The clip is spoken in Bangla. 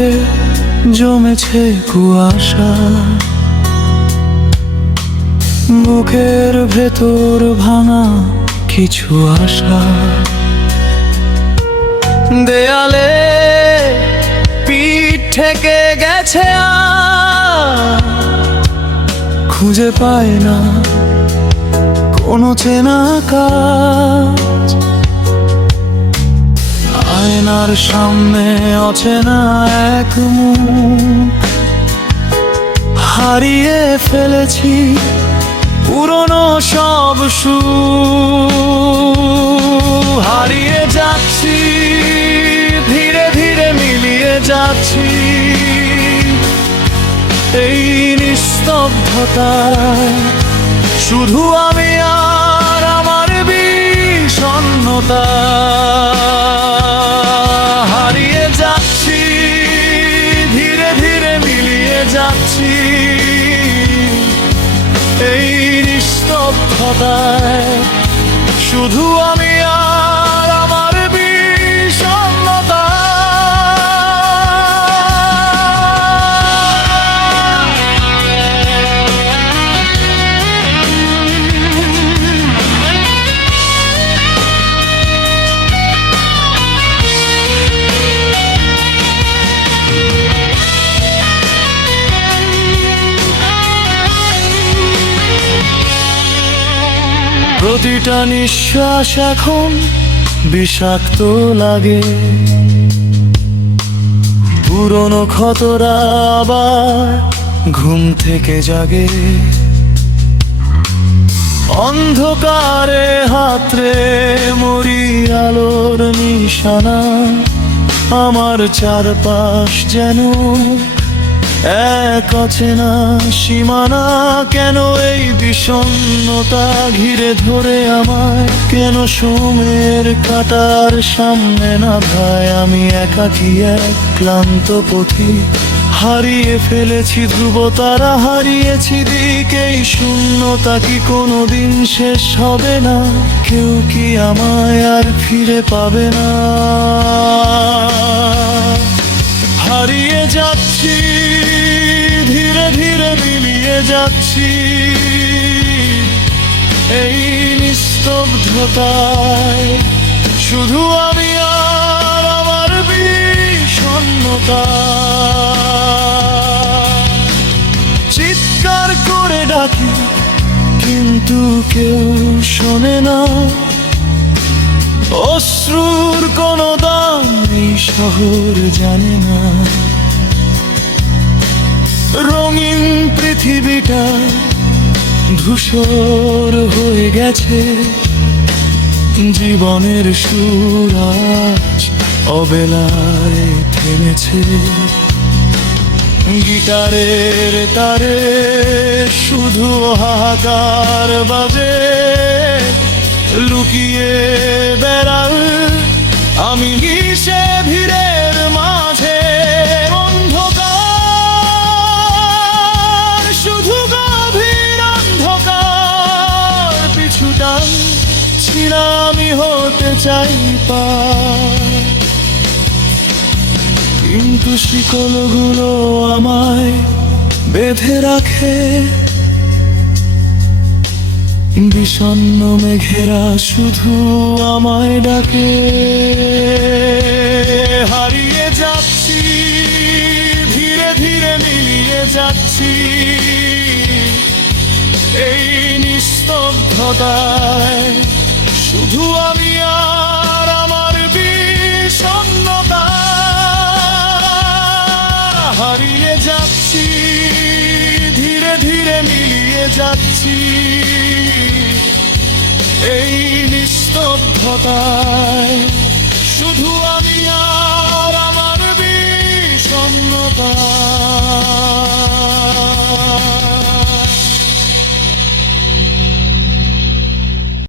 মুখে জমেছে কুয়াশা, বুকের ভেতর ভাঙা কিছু আশা। দেয়ালে পিঠ থেকে গেছে আর খুঁজে পায় না কোনো চেনা কাজ। আয়নার সামনে অচেনা এক মুখ, হারিয়ে ফেলেছি পুরনো সব সুর। হারিয়ে যাচ্ছি, ধীরে ধীরে মিলিয়ে যাচ্ছি এই নিস্তব্ধতায়। শুধু আমি আর আমার বিষণ্ণতা। হারিয়ে যাচ্ছি, ধীরে ধীরে মিলিয়ে যাচ্ছি এই নিস্তব্ধতায়। শুধু আমি আর আমার বিষণ্ণতা। প্রতিটা নিঃশ্বাস এখন বিষাক্ত লাগে, পুরনো ক্ষতরা আবার ঘুম থেকে জাগে। অন্ধকারে হাতরে মরি আলোর নিশানা, আমার চারপাশ যেন এক অচেনা সীমানা। কেন এই বিষণ্ণতা ঘিরে ধরে আমায়? কেন সময়ের কাঁটার সামনে না ভাই? আমি একাকী এক ক্লান্ত পথিক, হারিয়ে ফেলেছি ধ্রুবতারা, হারিয়েছি দিক। এই শূন্যতা কি কোনোদিন শেষ হবে না? কেউ কি আমায় আর ফিরে পাবে না? হারিয়ে যাচ্ছি, ধীরে ধীরে মিলিয়ে যাচ্ছি এই নিস্তব্ধতায়। শুধু আমি আর আমার বিষণ্ণতা। চিৎকার করে ডাকি কিন্তু কেউ শোনে না, অশ্রুর কোনো দাম এই শহর জানে না। রঙিন পৃথিবীটা ধূসর হয়ে গেছে, জীবনের সুর আজ অবেলায় থেমেছে। গিটারের তারে শুধু হাহাকার বাজে, লুকিয়ে বেড়াল আমি কিসে ভিড়ের মাঝে। অন্ধকার, শুধু গভীর অন্ধকার পিছুটা ছিলা আমি হতে চাই পার। কিন্তু শিকলগুলো আমায় বেঁধে রাখে, বিষণ্ণ মেঘেরা শুধু আমায় ডাকে। হারিয়ে যাচ্ছি, ধীরে ধীরে মিলিয়ে যাচ্ছি এই নিস্তব্ধতায়। শুধু আমি আর আমার বিষণ্ণতা। হারিয়ে যাচ্ছি, ধীরে ধীরে মিলিয়ে যাচ্ছি এই নিস্তব্ধতায়। শুধু আমি আর আমার বিষণ্ণতা।